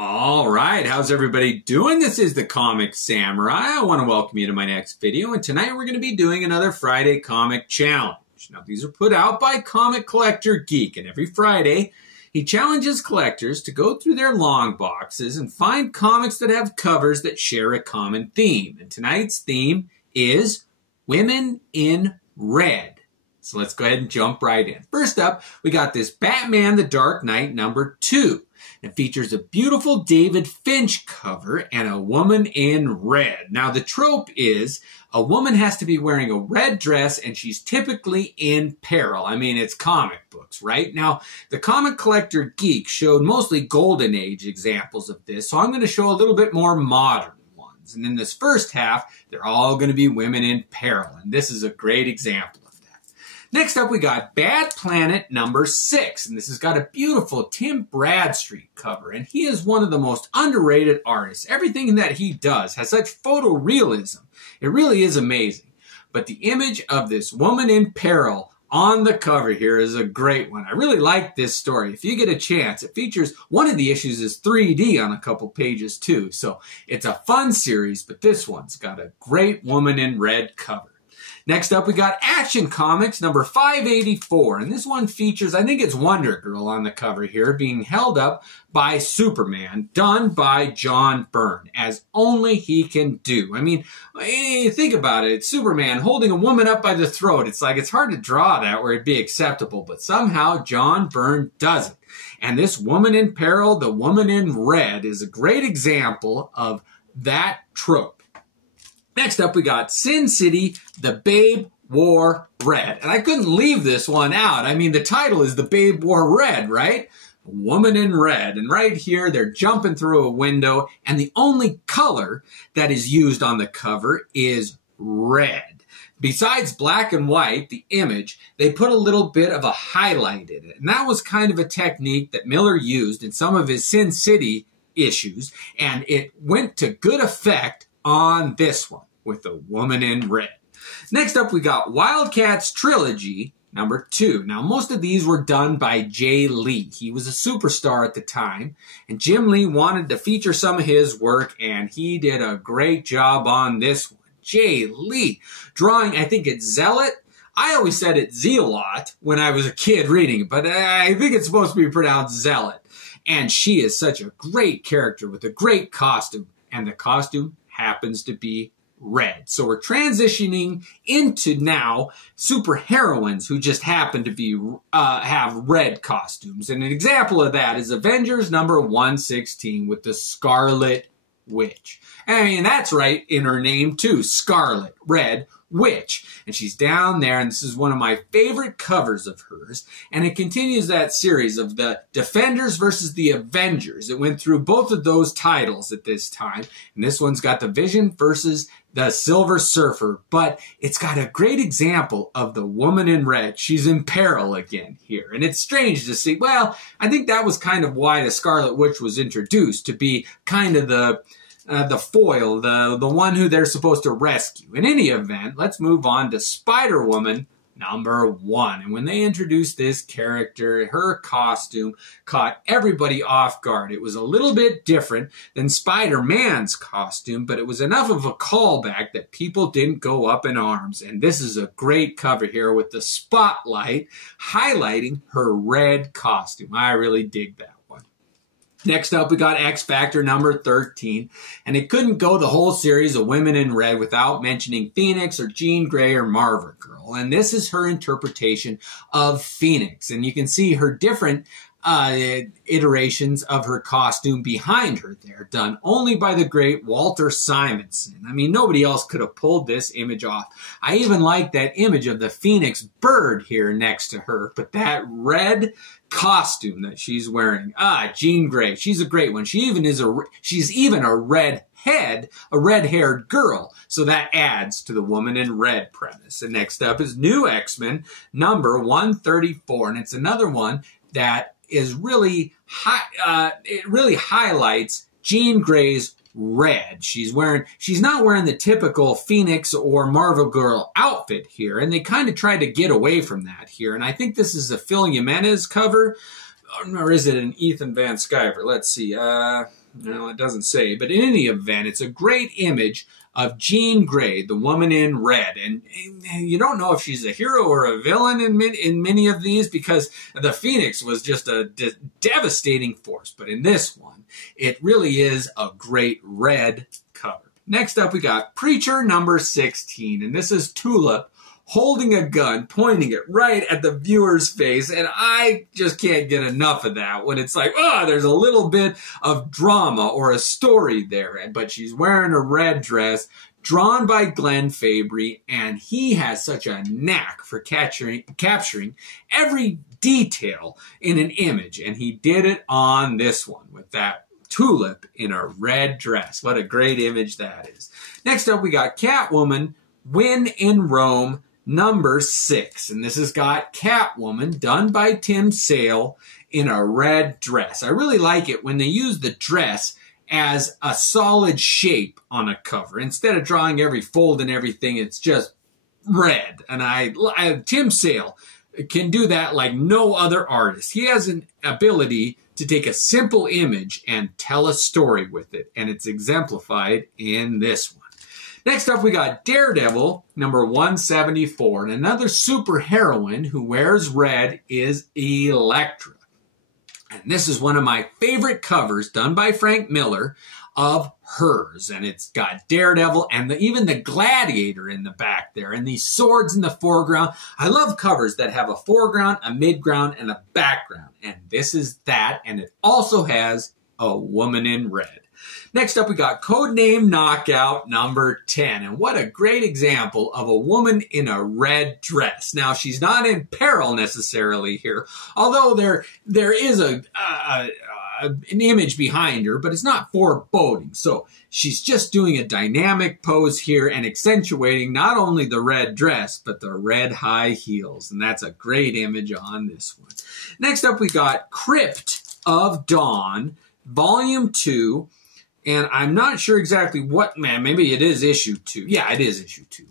All right, how's everybody doing? This is the Comic Samurai. I want to welcome you to my next video, and tonight we're going to be doing another Friday comic challenge. Now, these are put out by Comic Collector Geek, and every Friday he challenges collectors to go through their long boxes and find comics that have covers that share a common theme. And tonight's theme is Women in Red. So let's go ahead and jump right in. First up, we got this Batman the Dark Knight #2. It features a beautiful David Finch cover and a woman in red. Now, the trope is a woman has to be wearing a red dress and she's typically in peril. I mean, it's comic books, right? Now, the Comic Collector Geek showed mostly Golden Age examples of this, so I'm going to show a little bit more modern ones. And in this first half, they're all going to be women in peril, and this is a great example. Next up, we got Bad Planet #6, and this has got a beautiful Tim Bradstreet cover, and he is one of the most underrated artists. Everything that he does has such photorealism. It really is amazing. But the image of this woman in peril on the cover here is a great one. I really like this story. If you get a chance, it features, one of the issues is 3D on a couple pages too, so it's a fun series, but this one's got a great woman in red cover. Next up, we got Action Comics #584, and this one features, I think it's Wonder Girl on the cover here, being held up by Superman, done by John Byrne, as only he can do. I mean, think about it. It's Superman holding a woman up by the throat. It's like, it's hard to draw that where it'd be acceptable, but somehow John Byrne does it. And this woman in peril, the woman in red, is a great example of that trope. Next up, we got Sin City, The Babe Wore Red. And I couldn't leave this one out. I mean, the title is The Babe Wore Red, right? A woman in red. And right here, they're jumping through a window. And the only color that is used on the cover is red. Besides black and white, the image, they put a little bit of a highlight in it. And that was kind of a technique that Miller used in some of his Sin City issues. And it went to good effect on this one, with the woman in red. Next up, we got Wildcats Trilogy #2. Now, most of these were done by Jay Lee. He was a superstar at the time, and Jim Lee wanted to feature some of his work, and he did a great job on this one. Jay Lee, drawing, I think it's Zealot. I always said it's Zealot when I was a kid reading it, but I think it's supposed to be pronounced Zealot. And she is such a great character with a great costume, and the costume happens to be red. So we're transitioning into now superheroines who just happen to be have red costumes. And an example of that is Avengers #116 with the Scarlet Witch. I mean, that's right in her name too, Scarlet, Red Witch. And she's down there, and this is one of my favorite covers of hers. And it continues that series of the Defenders versus the Avengers. It went through both of those titles at this time. And this one's got the Vision versus the Silver Surfer. But it's got a great example of the woman in red. She's in peril again here. And it's strange to see. Well, I think that was kind of why the Scarlet Witch was introduced, to be kind of the foil, the one who they're supposed to rescue. In any event, let's move on to Spider-Woman #1. And when they introduced this character, her costume caught everybody off guard. It was a little bit different than Spider-Man's costume, but it was enough of a callback that people didn't go up in arms. And this is a great cover here with the spotlight highlighting her red costume. I really dig that. Next up, we got X Factor #13, and it couldn't go the whole series of Women in Red without mentioning Phoenix or Jean Grey or Marvel Girl. And this is her interpretation of Phoenix. And you can see her different iterations of her costume behind her there, done only by the great Walter Simonson. I mean, nobody else could have pulled this image off. I even like that image of the Phoenix bird here next to her, but that red costume that she's wearing, Jean Grey, she's a great one. She's even a red-haired girl, so that adds to the woman in red premise. And next up is New X-Men #134, and it's another one that is really it really highlights Jean Grey's red. She's not wearing the typical Phoenix or Marvel Girl outfit here, and they kind of tried to get away from that here. And I think this is a Phil Jimenez cover, or is it an Ethan Van Sciver? Let's see. Well, it doesn't say, but in any event, it's a great image of Jean Grey, the woman in red. And you don't know if she's a hero or a villain in many of these, because the Phoenix was just a devastating force. But in this one, it really is a great red cover. Next up, we got Preacher number 16, and this is Tulip holding a gun, pointing it right at the viewer's face, and I just can't get enough of that when it's like, oh, there's a little bit of drama or a story there, but she's wearing a red dress, drawn by Glenn Fabry, and he has such a knack for capturing every detail in an image, and he did it on this one with that tulip in a red dress. What a great image that is. Next up, we got Catwoman, Win in Rome, number 6. And this has got Catwoman, done by Tim Sale, in a red dress. I really like it when they use the dress as a solid shape on a cover. Instead of drawing every fold and everything, it's just red. And Tim Sale can do that like no other artist. He has an ability to take a simple image and tell a story with it. And it's exemplified in this one. Next up, we got Daredevil, number 174. And another superheroine who wears red is Elektra. And this is one of my favorite covers done by Frank Miller of hers. And it's got Daredevil and even the Gladiator in the back there, and these swords in the foreground. I love covers that have a foreground, a midground, and a background. And this is that, and it also has a woman in red. Next up, we got Codename Knockout number 10. And what a great example of a woman in a red dress. Now, she's not in peril necessarily here, although there is an image behind her, but it's not foreboding. So she's just doing a dynamic pose here and accentuating not only the red dress, but the red high heels. And that's a great image on this one. Next up, we got Crypt of Dawn, Volume 2. And I'm not sure exactly what, maybe it is issue 2. Yeah, it is issue 2.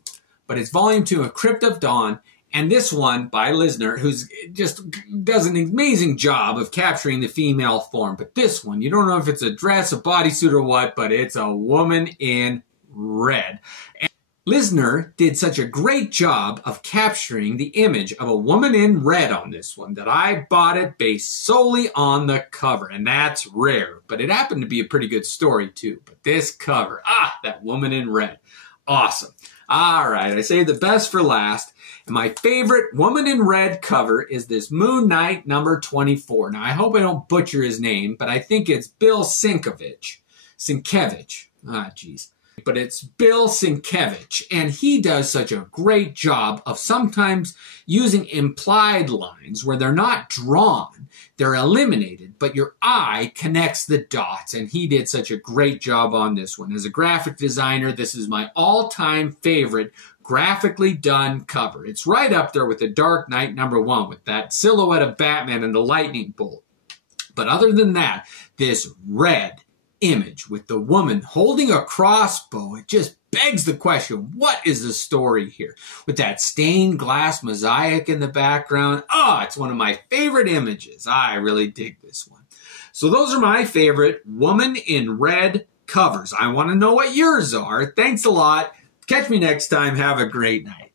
But it's volume 2 of Crypt of Dawn. And this one by Lisner, who's just does an amazing job of capturing the female form. But this one, you don't know if it's a dress, a bodysuit, or what, but it's a woman in red. And Lisner did such a great job of capturing the image of a woman in red on this one that I bought it based solely on the cover. And that's rare, but it happened to be a pretty good story too. But this cover, that woman in red, awesome. All right, I saved the best for last. And my favorite woman in red cover is this Moon Knight number 24. Now, I hope I don't butcher his name, but I think it's Bill Sienkiewicz. But it's Bill Sienkiewicz, and he does such a great job of sometimes using implied lines where they're not drawn, they're eliminated, but your eye connects the dots, and he did such a great job on this one. As a graphic designer, this is my all-time favorite graphically done cover. It's right up there with The Dark Knight number 1 with that silhouette of Batman and the lightning bolt. But other than that, this red image with the woman holding a crossbow, it just begs the question, what is the story here? With that stained glass mosaic in the background, it's one of my favorite images. I really dig this one. So those are my favorite woman in red covers. I want to know what yours are. Thanks a lot. Catch me next time. Have a great night.